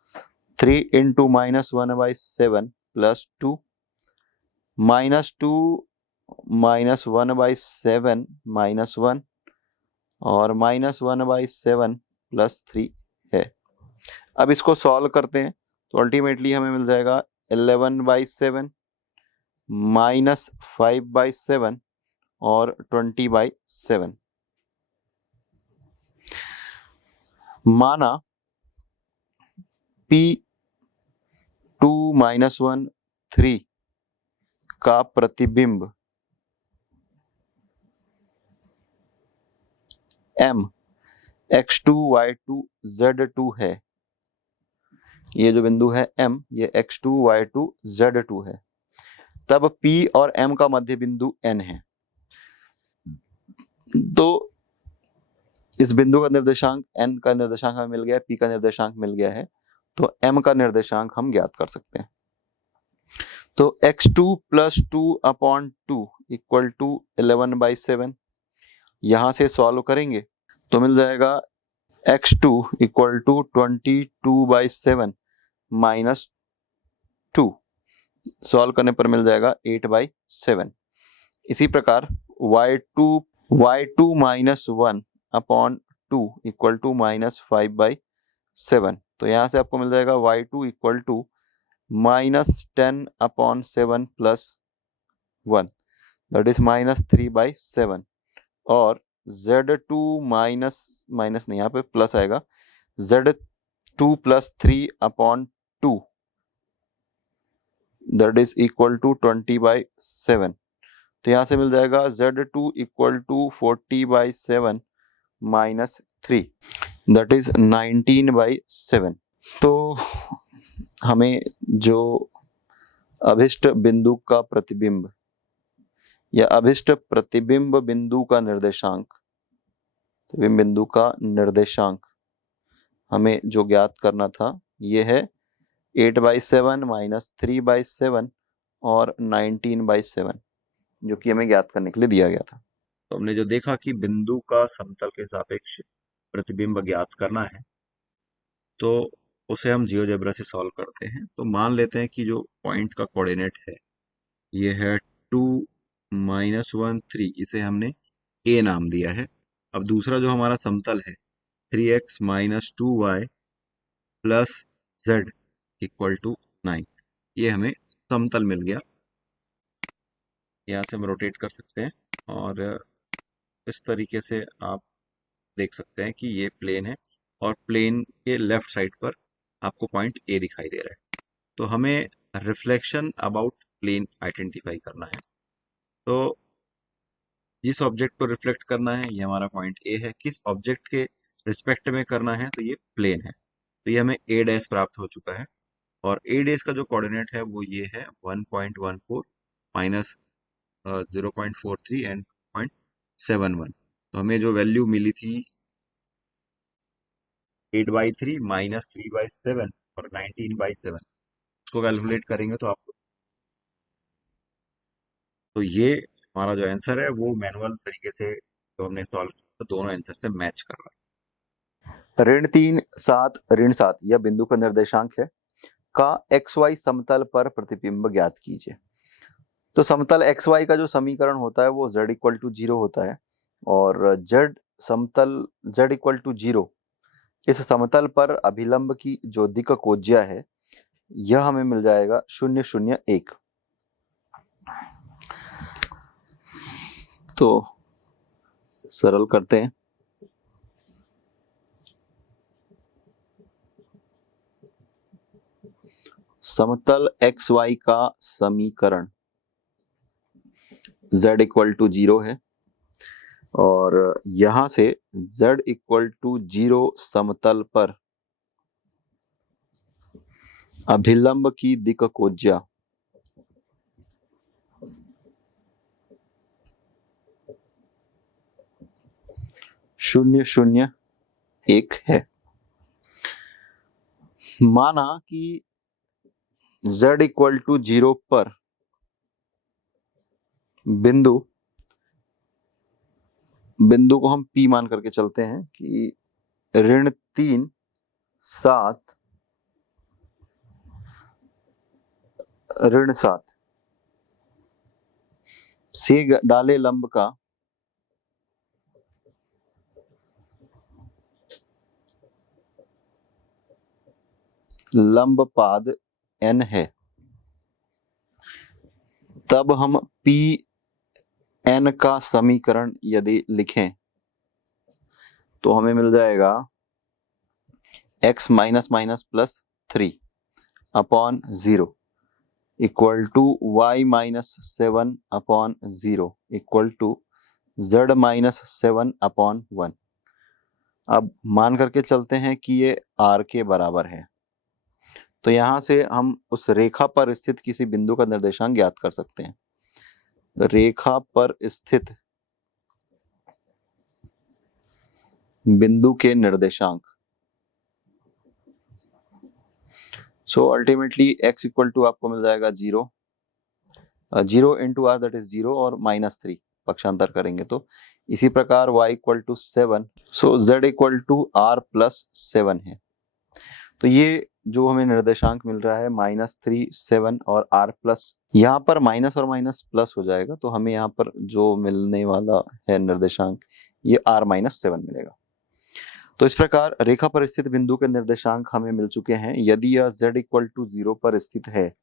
3 into minus 1 by 7 plus 2 minus 2 minus 1 by 7 minus 1 और माइनस 1 बाई 7 प्लस 3 है। अब इसको सॉल्व करते हैं तो अल्टीमेटली हमें मिल जाएगा 11 बाई 7 माइनस 5 बाई 7 और 20 बाई 7। माना P2 माइनस 1 3 का प्रतिबिंब m x2 y2 z2 है, ये जो बिंदु है m ये x2 y2 z2 है, तब p और m का मध्य बिंदु n है। तो इस बिंदु का निर्देशांक n का निर्देशांक हमें मिल गया है, p का निर्देशांक मिल गया है, तो m का निर्देशांक हम ज्ञात कर सकते हैं। तो x2 प्लस 2/2 इक्वल टू 11/7, यहां से सॉल्व करेंगे तो मिल जाएगा x2 equal to 22/7 minus 2, solve करने पर मिल जाएगा 8/7। इसी प्रकार y2 minus 1/2 equal to minus 5/7, तो यहाँ से आपको मिल जाएगा y2 equal to minus 10/7 plus 1 that is minus 3/7, और z2 माइनस नहीं, यहाँ पे प्लस आएगा, z2 plus 3/2 that is equal to 20/7, तो यहाँ से मिल जाएगा z2 equal to 40/7 minus 3 that is 19/7। तो हमें जो अभिष्ट बिंदु का प्रतिबिंब या अभिष्ट प्रतिबिंब बिंदु का निर्देशांक, बिंदु का निर्देशांक हमें जो ज्ञात करना था ये है 8/7 माइनस 3/7 और 19/7, जो कि हमें ज्ञात करने के लिए दिया गया था। तो हमने जो देखा कि बिंदु का समतल के सापेक्ष प्रतिबिंब ज्ञात करना है, तो उसे हम जियोजेब्रा से सॉल्व करते हैं। तो मान लेते हैं कि जो पॉइंट का कोऑर्डिनेट है ये है 2 -1 3, इसे हमने ए नाम दिया है। अब दूसरा जो हमारा समतल है 3x minus 2y plus z equal to 9, ये हमें समतल मिल गया। यहाँ से हम रोटेट कर सकते हैं और इस तरीके से आप देख सकते हैं कि ये प्लेन है और प्लेन के लेफ्ट साइड पर आपको पॉइंट ए दिखाई दे रहा है। तो हमें रिफ्लेक्शन अबाउट प्लेन आइडेंटिफाई करना है। तो जिस ऑब्जेक्ट को रिफ्लेक्ट करना है ये हमारा पॉइंट ए है, किस ऑब्जेक्ट के रिस्पेक्ट में करना है तो ये प्लेन है। तो ये हमें ए डैश प्राप्त हो चुका है, और ए डैश का जो कोऑर्डिनेट है वो ये है 1.14 माइनस 0.43 एंड 0.71। तो हमें जो वैल्यू मिली थी 8/3 माइनस 3/7 और 19/7, उसको कैलकुलेट करेंगे तो आपको, तो ये हमारा जो आंसर है वो मैनुअल तरीके से जो हमने सॉल्व किया तो दोनों आंसर से मैच कर रहा है। ऋण 3 7 यह बिंदु का निर्देशांक है का xy समतल पर प्रतिबिंब ज्ञात कीजिए। तो समतल xy का जो समीकरण होता है वो z इक्वल टू 0 होता है, और z समतल z इक्वल टू 0 इस समतल पर अभिलंब की जो दिक् कोज्या है यह हमें मिल जाएगा 0 0 1। तो सरल करते हैं। समतल xy का समीकरण z इक्वल टू 0 है, और यहां से z इक्वल टू 0 समतल पर अभिलंब की दिक् कोज्या शून्य 0 1 है। माना कि z इक्वल टू 0 पर बिंदु को हम P मान करके चलते हैं कि ऋण 3 7 ऋण 7 से डाले लंब का लंब पाद n है, तब हम पी एन का समीकरण यदि लिखें तो हमें मिल जाएगा x minus minus plus 3 upon 0 equal to y minus 7 upon 0 equal to z minus 7 upon 1। अब मान करके चलते हैं कि ये r के बराबर है, तो यहाँ से हम उस रेखा पर स्थित किसी बिंदु का निर्देशांक ज्ञात कर सकते हैं। तो रेखा पर स्थित बिंदु के निर्देशांक, so ultimately x equal to आपको मिल जाएगा 0, 0 इंटू आर दैट इज 0 और -3 पक्षांतर करेंगे तो इसी प्रकार y equal to 7, so z equal to r plus 7 है। तो ये जो हमें निर्देशांक मिल रहा है -3, 7 और r प्लस, यहाँ पर माइनस और माइनस प्लस हो जाएगा, तो हमें यहाँ पर जो मिलने वाला है निर्देशांक ये r-7 मिलेगा। तो इस प्रकार रेखा पर स्थित बिंदु के निर्देशांक हमें मिल चुके हैं। यदि यह z इक्वल टू 0 पर स्थित है,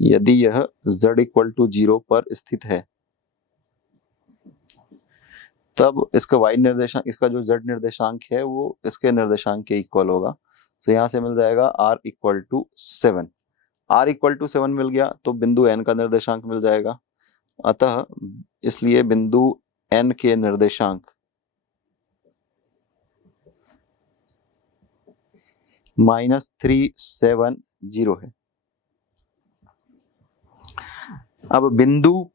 यदि यह z इक्वल टू 0 पर स्थित है, तब इसका y निर्देशांक, इसका जो z निर्देशांक है वो इसके निर्देशांक के इक्वल होगा। तो यहाँ से मिल जाएगा r equal to 7। r equal to 7 मिल गया तो बिंदु n का निर्देशांक मिल जाएगा। अतः इसलिए बिंदु n के निर्देशांक -370 है। अब बिंदु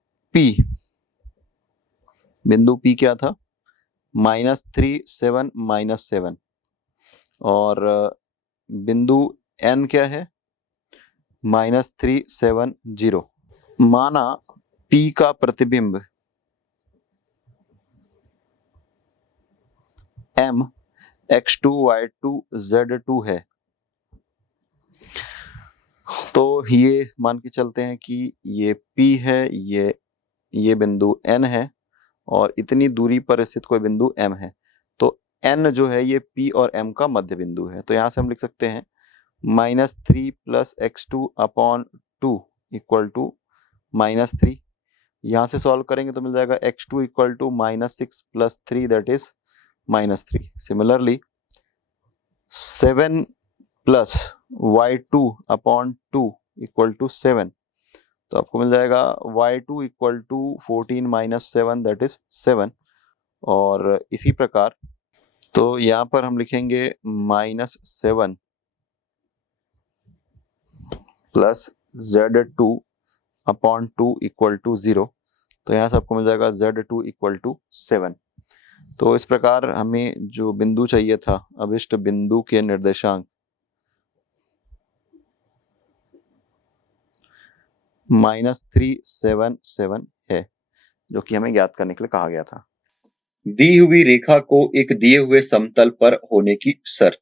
P क्या था? -3, 7, -7 और बिंदु N क्या है? -370। माना P का प्रतिबिंब M x2, y2, z2 है, तो ये मान के चलते हैं कि ये P है, ये बिंदु N है और इतनी दूरी पर स्थित कोई बिंदु M है। तो N जो है ये P और M का मध्य बिंदु है। तो यहाँ से हम लिख सकते हैं -3 + x2/2 इक्वल टू -3। यहाँ से सॉल्व करेंगे तो मिल जाएगा x2 equal to -6 + 3 that is -3। Similarly 7 + y2/2 equal to 7, तो आपको मिल जाएगा y2 equal to 14 - 7 that is 7। और इसी प्रकार तो यहाँ पर हम लिखेंगे -7 + z2/2 इक्वल टू 0, तो यहाँ से आपको मिल जाएगा z2 इक्वल टू 7। तो इस प्रकार हमें जो बिंदु चाहिए था, अभिष्ट बिंदु के निर्देशांक -377 है, जो कि हमें ज्ञात करने के लिए कहा गया था। दी हुई रेखा को एक दिए हुए समतल पर होने की शर्त।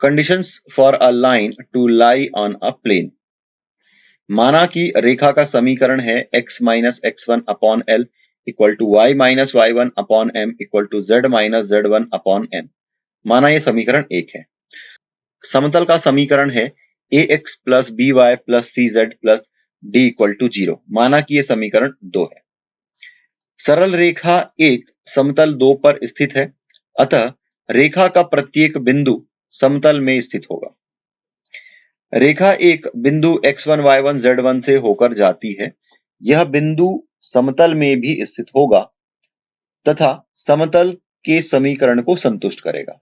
Conditions for a line to lie on a plane. माना कि रेखा का समीकरण है x - x1/L equal to y - y1/m equal to z - z1/n। माना यह समीकरण 1 है। समतल का समीकरण है ax + by + cz + d equal to 0। माना कि यह समीकरण 2 है। सरल रेखा 1 समतल 2 पर स्थित है, अतः रेखा का प्रत्येक बिंदु समतल में स्थित होगा। रेखा 1 बिंदु x1, y1, z1 से होकर जाती है। यह बिंदु समतल में भी स्थित होगा तथा समतल के समीकरण को संतुष्ट करेगा।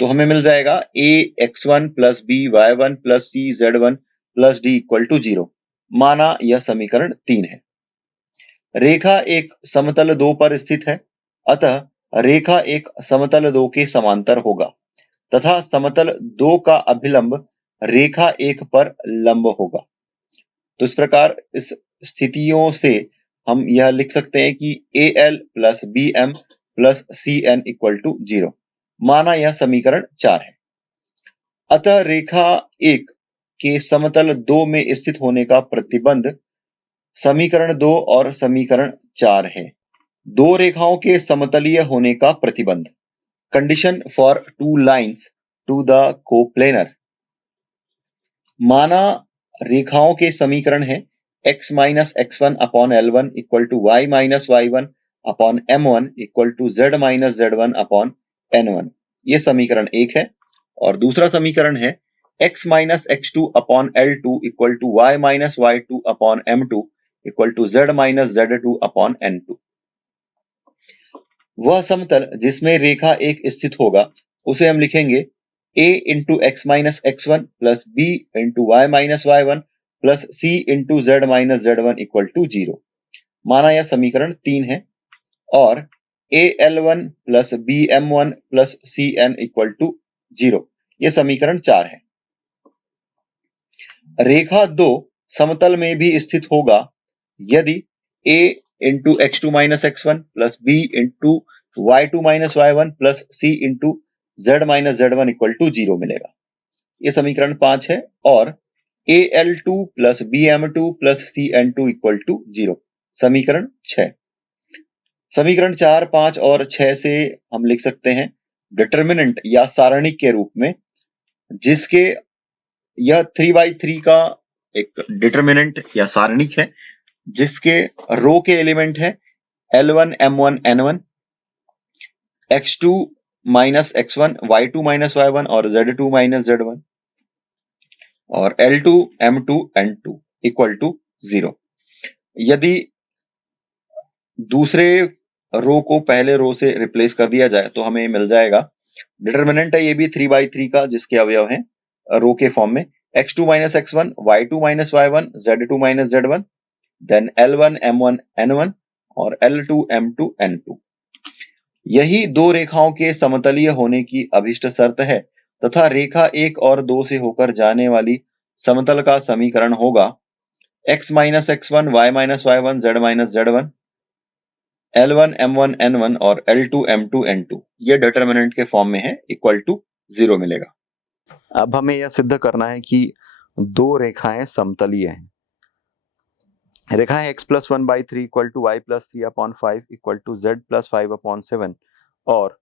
तो हमें मिल जाएगा a x1 + b y1 + c z1 + d equal to 0। माना यह समीकरण 3 है। रेखा 1 समतल 2 पर स्थित है, अतः रेखा 1 समतल 2 के समांतर होगा तथा समतल 2 का अभिलंब रेखा 1 पर लंब होगा। तो इस प्रकार इस स्थितियों से हम यह लिख सकते हैं कि AL + BM + CN equal to 0। माना यह समीकरण 4 है। अतः रेखा 1 के समतल 2 में स्थित होने का प्रतिबंध समीकरण 2 और समीकरण 4 है। दो रेखाओं के समतलीय होने का प्रतिबंध। Condition for two lines to the coplanar. माना रेखाओं के समीकरण है x - x1/L1 equal to y - y1/M1 equal to z - z1/N1। यह समीकरण 1 है। और दूसरा समीकरण है x - x2/L2 equal to y - y2/M2 equal to z - z2/N2। वह समतल जिसमें रेखा एक स्थित होगा उसे हम लिखेंगे a into x minus x one plus B into Y minus Y one plus c into Z minus Z one equal to 0। माना यह समीकरण 3 है और AL1 plus BM1 plus CN equal to 0 यह समीकरण 4 है। रेखा 2 समतल में भी स्थित होगा यदि A into x two minus x one plus B into y two minus Y one plus c into Z minus Z one equal to 0 मिलेगा। यह समीकरण 5 है और AL2 plus BM2 plus CN2 equal to 0 समीकरण 6। समीकरण 4, 5 और 6 से हम लिख सकते हैं डिटर्मिनेंट या सारणिक के रूप में, जिसके यह 3/3 का एक डिटर्मिनेंट या सारणिक है जिसके रो के एलिमेंट है L1 M1 N1 X2 minus X1 Y2 minus Y1 और Z2 माइनस Z1 और L2 M2 N2 equal to 0। यदि दूसरे रो को पहले रो से रिप्लेस कर दिया जाए तो हमें मिल जाएगा डिटर्मिनेंट है ये भी 3/3 का जिसके अवयव हैं रो के फॉर्म में x2 minus x1 y2 minus y1 z2 minus z1 then L1 M1 N1 और L2 M2 N2। यही दो रेखाओं के समतलीय होने की अभिष्ट शर्त है तथा रेखा 1 और 2 से होकर जाने वाली समतल का समीकरण होगा x minus x1 y minus y1 z minus z1 L1 M1 N1 और L2 M2 N2 ये डिटर्मिनेंट के फॉर्म में है इक्वल टू 0 मिलेगा। अब हमें यह सिद्ध करना है कि दो रेखाएं समतलीय हैं। रेखाएं x plus 1/3 equal to y plus 3/5 equal to z plus 5/7 और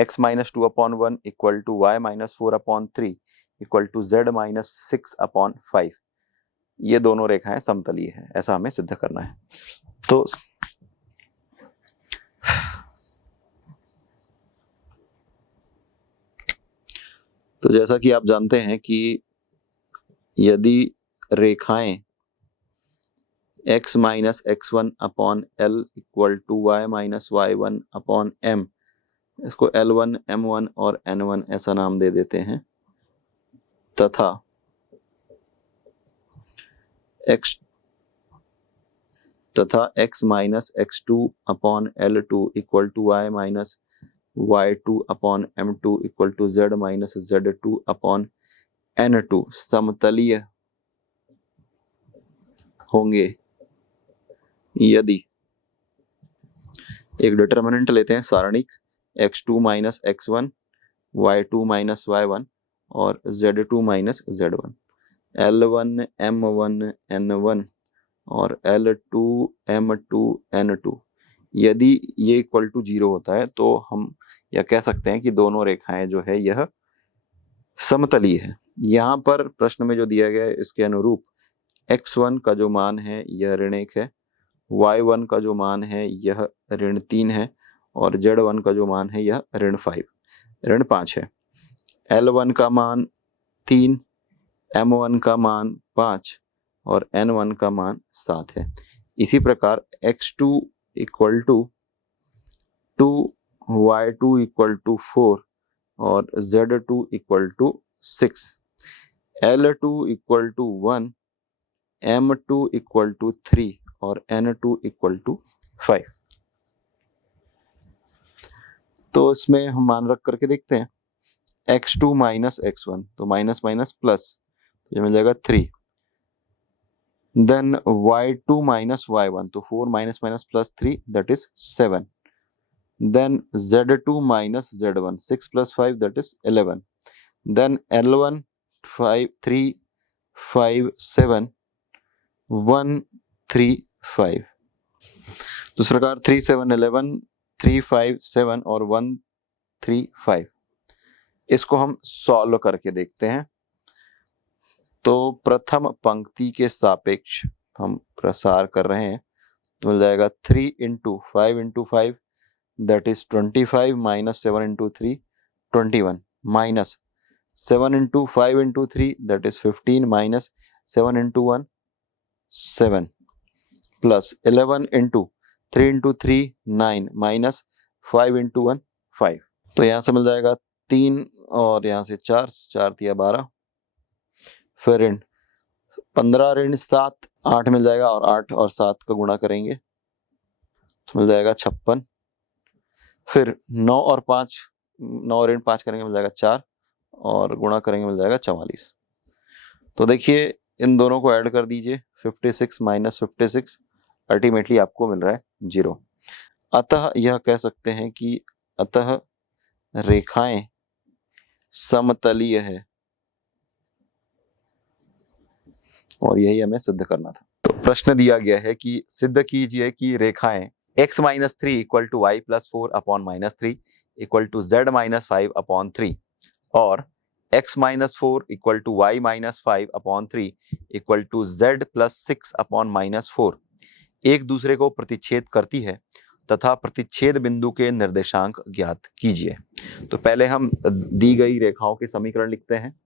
x minus 2/1 equal to y minus 4/3 equal to z minus 6/5 ये दोनों रेखाएं समतलीय है, ऐसा हमें सिद्ध करना है। तो जैसा कि आप जानते हैं कि यदि रेखाएं x minus x1 upon L equal to y minus y1 upon M, इसको L1 M1 और N1 ऐसा नाम दे देते हैं, तथा x minus x2 upon L2 equal to y minus y2 upon M2 equal to z minus z2 upon N2 समतलीय होंगे यदि एक डिटर्मिनेंट लेते हैं सारणिक x2 minus x1 y2 minus y1 और z2 minus z1 L1 M1 N1 और L2 M2 N2 यदि ये इक्वल टू 0 होता है तो हम यह कह सकते हैं कि दोनों रेखाएं जो है यह समतलीय है। यहाँ पर प्रश्न में जो दिया गया है इसके अनुरूप x1 का जो मान है यह ऋण 1 है, y1 का जो मान है यह ऋण 3 है और z1 का जो मान है यह ऋण 5 है। L1 का मान 3, M1 का मान 5 और N1 का मान 7 है। इसी प्रकार x2 equal to 2, y2 equal to 4 और z2 equal to 6, L2 equal to 1, M2 equal to 3 और N2 इक्वल टू 5। तो इसमें हम मान रख करके देखते हैं x2 माइनस x1 तो माइनस माइनस प्लस, तो ये मिल जाएगा 3, देन y2 माइनस y1 तो 4 minus minus plus 3 that is 7, then z2 minus z1 6 plus 5 that is 11, then L1 5 3 5 7 1 3 5। तो इस प्रकार 3 7 11 3 5 7 और 1 3 5 इसको हम सॉल्व करके देखते हैं। तो प्रथम पंक्ति के सापेक्ष हम प्रसार कर रहे हैं तो मिल जाएगा 3 into 5 into 5 that is 25 minus 7 into 3 21 minus 7 into 5 into 3 that is 15 minus 7 into 1 7 plus 11 into 3 into 3 9 minus 5 into 1 5। तो यहाँ से मिल जाएगा 3 और यहाँ से 4, 4 तिया 12, फिर ऋण 15 ऋण 7, 8 मिल जाएगा, और 8 और 7 का गुणा करेंगे तो मिल जाएगा 56। फिर 9 और 5, 9 ऋण 5 करेंगे मिल जाएगा 4, और गुणा करेंगे मिल जाएगा 44। तो देखिए इन दोनों को ऐड कर दीजिए, 56 माइनस 56, अल्टीमेटली आपको मिल रहा है 0। अतः यह कह सकते हैं कि अतः रेखाएं समतलीय है, और यही हमें सिद्ध करना था। तो प्रश्न दिया गया है कि सिद्ध कीजिए कि रेखाएं x minus 3 equal to y plus 4 upon minus 3 equal to z minus 5 upon 3 और x minus 4 equal to y minus 5 upon 3 equal to z plus 6 upon minus 4 एक दूसरे को प्रतिच्छेद करती है तथा प्रतिच्छेद बिंदु के निर्देशांक ज्ञात कीजिए। तो पहले हम दी गई रेखाओं के समीकरण लिखते हैं।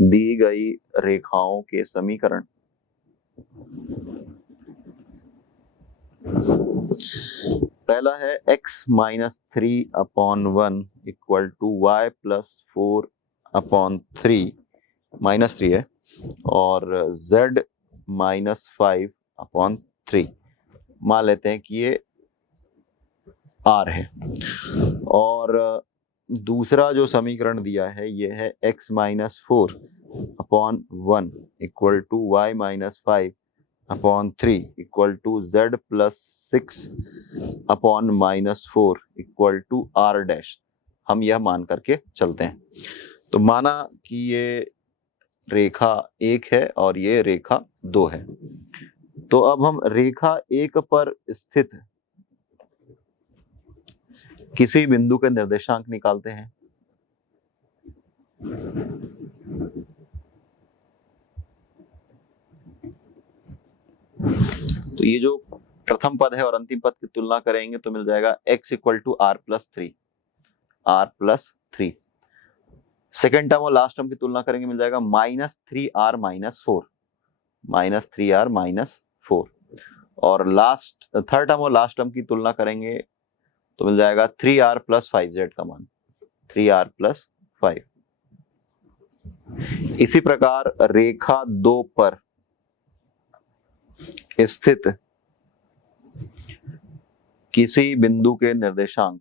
दी गई रेखाओं के समीकरण पहला है x minus 3 upon 1 equal to y plus 4 upon 3 minus 3 है, और z माइनस 5 अपॉन 3 मान लेते हैं कि ये r है। और दूसरा जो समीकरण दिया है ये है x minus 4 upon 1 equal to y minus 5 upon 3 equal to z plus 6 upon minus 4 equal to r dash. हम यह मान करके चलते हैं। तो माना कि ये रेखा 1 है और ये रेखा 2 है। तो अब हम रेखा 1 पर स्थित किसी बिंदु के निर्देशांक निकालते हैं। तो ये जो प्रथम पद है और अंतिम पद की तुलना करेंगे तो मिल जाएगा x equal to r plus 3। Second term और लास्ट टर्म की तुलना करेंगे मिल जाएगा माइनस 3r माइनस 4। और थर्ड टर्म और लास्ट टर्म की तुलना करेंगे तो मिल जाएगा 3r प्लस 5z का मान 3r प्लस 5। इसी प्रकार रेखा 2 पर स्थित किसी बिंदु के निर्देशांक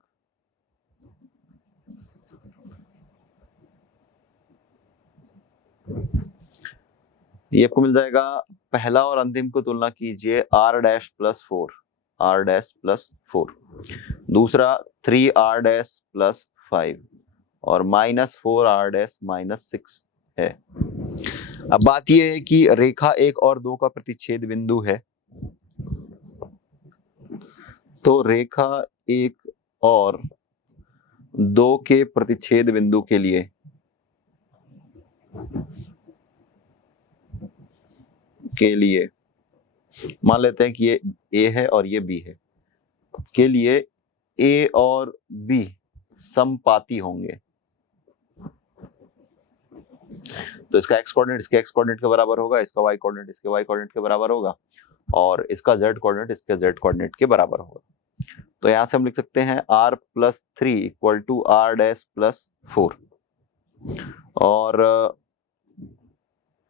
ये आपको मिल जाएगा। पहला और अंतिम को तुलना कीजिए r डैश प्लस 4, दूसरा 3r डैश प्लस 5 और माइनस 4r डैश माइनस 6 है। अब बात यह है कि रेखा 1 और 2 का प्रतिच्छेद बिंदु है। तो रेखा 1 और 2 के प्रतिच्छेद बिंदु के लिए मान लेते हैं कि ये A है और ये B है, के लिए A और B समपाती होंगे। तो इसका x कोऑर्डिनेट इसके x कोऑर्डिनेट के बराबर होगा, इसका y कोऑर्डिनेट इसके y कोऑर्डिनेट के बराबर होगा, और इसका z कोऑर्डिनेट इसके z कोऑर्डिनेट के बराबर होगा। तो यहां से हम लिख सकते हैं r plus 3 equal to r dash plus 4, और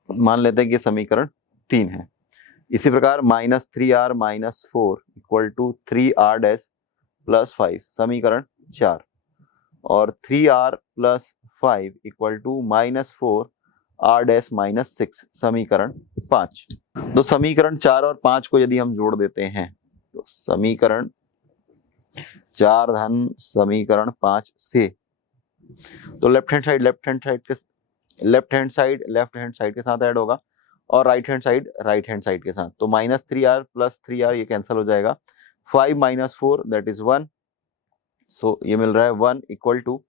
मान लेते हैं कि समीकरण 3 है। इसी प्रकार minus 3r minus 4 equal to 3r dash plus 5 समीकरण 4, और 3r plus 5 equal to minus 4r dash minus 6 समीकरण 5। तो समीकरण 4 और 5 को यदि हम जोड़ देते हैं तो समीकरण 4 धन समीकरण 5 से, तो लेफ्ट हैंड साइड के साथ ऐड होगा और राइट हैंड साइड के साथ। तो माइनस 3r प्लस 3r ये कैंसिल हो जाएगा, 5 माइनस 4 दैट इज 1, सो ये मिल रहा है 1 equal to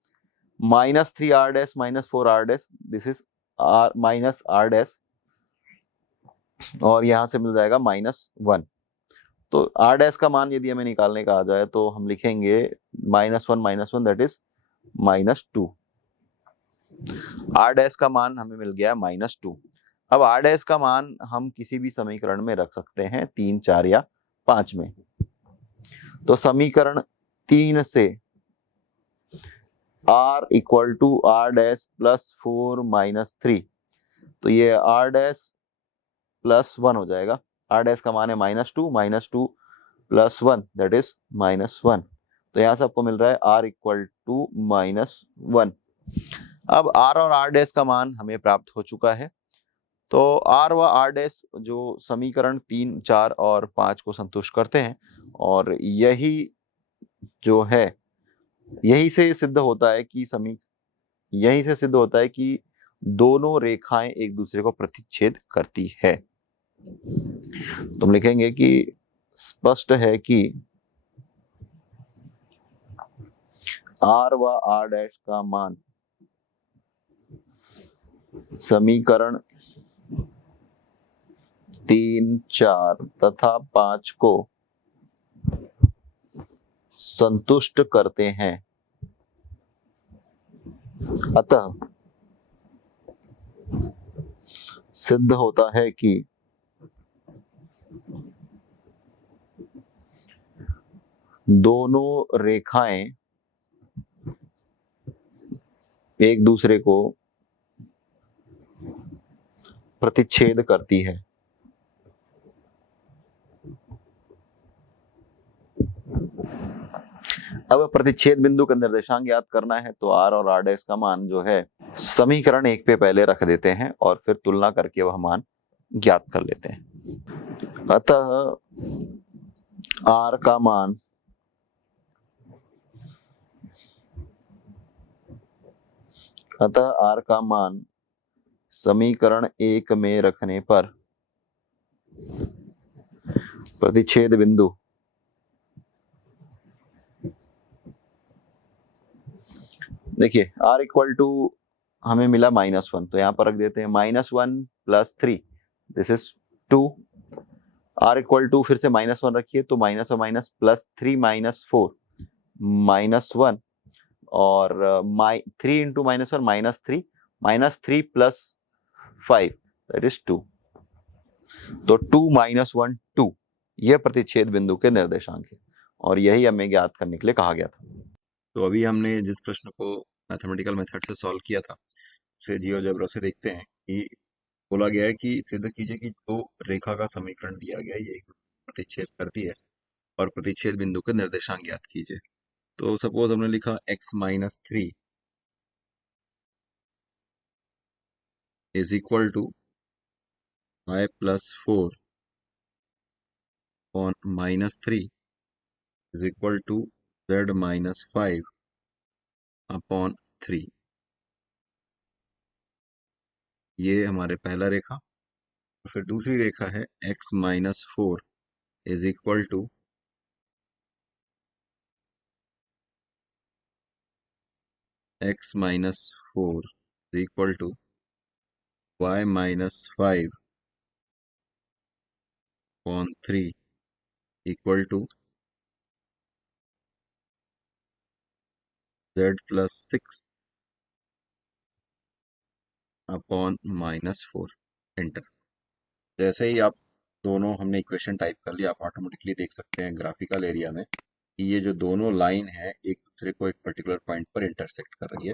minus 3r dash minus 4r dash, this is r minus r dash, और यहां से मिल जाएगा माइनस 1। तो r डैश का मान यदि हमें निकालने का आ जाए तो हम लिखेंगे minus 1 that is minus 2। r dash का मान हमें मिल गया माइनस 2। अब r डैश का मान हम किसी भी समीकरण में रख सकते हैं 3, 4 या 5 में। तो समीकरण 3 से r equal to r dash plus 4 minus 3, तो ये r डैश प्लस 1 हो जाएगा। r डैश का मान है -2 प्लस 1 दैट इज -1। तो यहाँ से आपको मिल रहा है r इक्वल टू -1। अब r और r डैश का मान हमें प्राप्त हो चुका है। तो r व r डैश जो समीकरण 3, 4 और 5 को संतुष्ट करते हैं, और यही जो है यही से सिद्ध होता है कि दोनों रेखाएं एक दूसरे को प्रतिच्छेद करती है। तो हम लिखेंगे कि स्पष्ट है कि r व r डैश का मान समीकरण 3, 4 तथा 5 को संतुष्ट करते हैं। अतः सिद्ध होता है कि दोनों रेखाएं एक दूसरे को प्रतिच्छेद करती है। अब प्रतिच्छेद बिंदु का निर्देशांक ज्ञात करना है, तो r और r डैश का मान जो है समीकरण 1 पे पहले रख देते हैं और फिर तुलना करके वह मान ज्ञात कर लेते हैं। अतः r का मान समीकरण 1 में रखने पर प्रतिच्छेद बिंदु देखिए r इक्वल टू हमें मिला -1, तो यहाँ पर रख देते हैं -1 plus 3 this is 2। r equal to फिर से -1 रखिए, तो माइनस और माइनस प्लस 3 माइनस 4 -1, और 3 इंटू -1 -3 प्लस 5 दैट इज 2। तो 2 -1 2 यह प्रतिच्छेद बिंदु के निर्देशांक है, और यही हमें ज्ञात करने के लिए कहा गया था। तो अभी हमने जिस प्रश्न को मैथमेटिकल मेथड से सॉल्व किया था उसे जियोजेब्रा से देखते हैं कि बोला गया है कि सिद्ध कीजिए कि जो रेखा का समीकरण दिया गया है ये प्रतिच्छेद करती है और प्रतिच्छेद बिंदु के निर्देशांक ज्ञात कीजिए। तो सपोज हमने लिखा x-3 is equal to y plus 4 upon -3 is equal to z minus 5 upon 3। ये हमारे पहला रेखा। फिर दूसरी रेखा है x-4 is equal to x-4 is equal to y minus 5 upon 3 equal to z plus 6 upon -4 enter. जैसे ही आप दोनों हमने इक्वेशन टाइप कर लिया, आप ऑटोमेटिकली देख सकते हैं ग्राफिकल एरिया में कि ये जो दोनों लाइन है एक दूसरे को एक पर्टिकुलर पॉइंट पर इंटरसेक्ट कर रही है।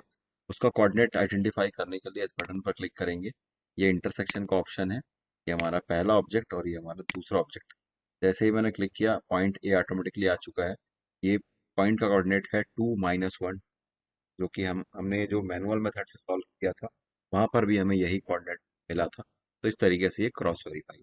उसका कोऑर्डिनेट आइडेंटिफाई करने के लिए इस बटन पर क्लिक करेंगे। ये इंटरसेक्शन का ऑप्शन है, ये हमारा पहला ऑब्जेक्ट और ये हमारा दूसरा ऑब्जेक्ट। जैसे ही मैंने क्लिक किया पॉइंट ए ऑटोमेटिकली आ चुका है। ये पॉइंट का कोऑर्डिनेट है 2 -1, जो कि हमने जो मैनुअल मेथड से सॉल्व किया था वहां पर भी हमें यही कोऑर्डिनेट मिला था। तो इस तरीके से ये क्रॉस वेरीफाई